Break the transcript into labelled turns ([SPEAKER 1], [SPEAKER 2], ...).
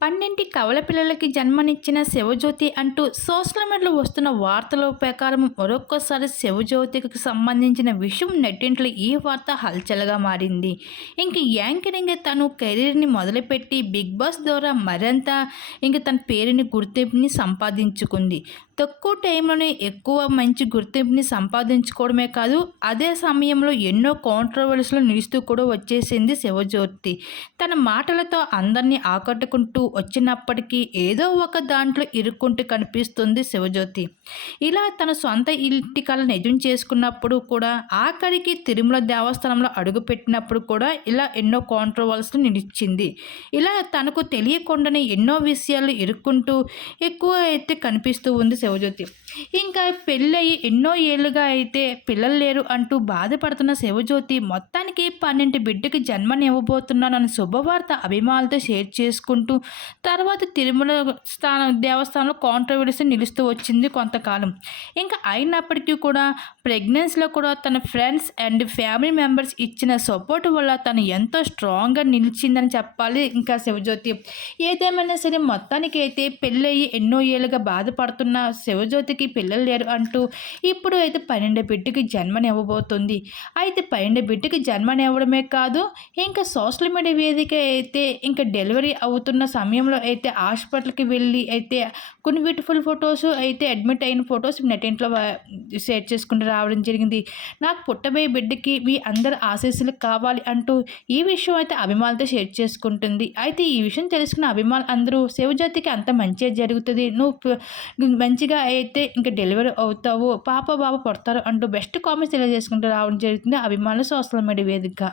[SPEAKER 1] పన్నెంటి కవల పిల్లలకి జన్మనిచ్చిన శివజ్యోతి అంటూ సోషల్ మీడియాలో వస్తున్న వార్తల ప్రకారం మరొక్కసారి శివజ్యోతికి సంబంధించిన విషయం నెట్టింట్లో ఈ వార్త హల్చల్గా మారింది. ఇంక యాంకరింగ్ తను కెరీర్ని మొదలుపెట్టి బిగ్ బాస్ ద్వారా మరింత ఇంక తన పేరుని గుర్తింపుని సంపాదించుకుంది. తక్కువ టైంలోనే ఎక్కువ మంచి గుర్తింపుని సంపాదించుకోవడమే కాదు అదే సమయంలో ఎన్నో కాంట్రవర్సీలు నిలుస్తూ కూడా వచ్చేసింది శివజ్యోతి. తన మాటలతో అందరినీ ఆకట్టుకుంటూ వచ్చినప్పటికీ ఏదో ఒక దాంట్లో ఇరుక్కుంటూ కనిపిస్తుంది శివజ్యోతి. ఇలా తన సొంత ఇంటి కళ నిజం చేసుకున్నప్పుడు కూడా ఆఖరికి తిరుమల దేవస్థానంలో అడుగుపెట్టినప్పుడు కూడా ఇలా ఎన్నో కాంట్రవర్సీలు నిలిచింది. ఇలా తనకు తెలియకుండానే ఎన్నో విషయాలు ఇరుక్కుంటూ ఎక్కువ అయితే కనిపిస్తూ ఉంది శివజ్యోతి. ఇంకా పెళ్ళయి ఎన్నో ఏళ్ళుగా అయితే పిల్లలు లేరు అంటూ బాధపడుతున్న శివజ్యోతి మొత్తానికి పన్నెండు బిడ్డకి జన్మనివ్వబోతున్నానని శుభవార్త అభిమానులతో షేర్ చేసుకుంటూ తర్వాత తిరుమల స్థానం దేవస్థానంలో కాంట్రవర్సీ నిలుస్తూ వచ్చింది కొంతకాలం. ఇంకా అయినప్పటికీ కూడా ప్రెగ్నెన్సీలో కూడా తన ఫ్రెండ్స్ అండ్ ఫ్యామిలీ మెంబర్స్ ఇచ్చిన సపోర్ట్ వల్ల తను ఎంతో స్ట్రాంగ్గా నిలిచిందని చెప్పాలి ఇంకా శివజ్యోతి. ఏదేమైనా సరే మొత్తానికి అయితే పెళ్ళయి ఎన్నో ఏళ్ళుగా బాధపడుతున్న శివజ్యోతికి పిల్లలు లేరు అంటూ ఇప్పుడు అయితే పన్నెండు బిడ్డకి జన్మనివ్వబోతుంది. అయితే పన్నెండు బిడ్డకి జన్మనివ్వడమే కాదు ఇంకా సోషల్ మీడియా వేదిక అయితే ఇంకా డెలివరీ అవుతున్న సమయంలో అయితే హాస్పిటల్కి వెళ్ళి అయితే కొన్ని బ్యూటిఫుల్ ఫొటోస్ అయితే అడ్మిట్ అయిన ఫొటోస్ నెటింట్లో షేర్ చేసుకుంటూ రావడం జరిగింది. నాకు పుట్టబోయే బిడ్డకి మీ అందరు ఆశీస్సులు కావాలి అంటూ ఈ విషయం అయితే అభిమానులతో షేర్ చేసుకుంటుంది. అయితే ఈ విషయం తెలుసుకున్న అభిమానులు అందరూ శివజాతికి అంత మంచిగా జరుగుతుంది. నువ్వు మంచిగా అయితే ఇంకా డెలివరీ అవుతావు. పాప బాబు పడతారు అంటూ బెస్ట్ కామెంట్స్ తెలియజేసుకుంటూ రావడం జరుగుతుంది అభిమానులు సోషల్ మీడియా వేదికగా.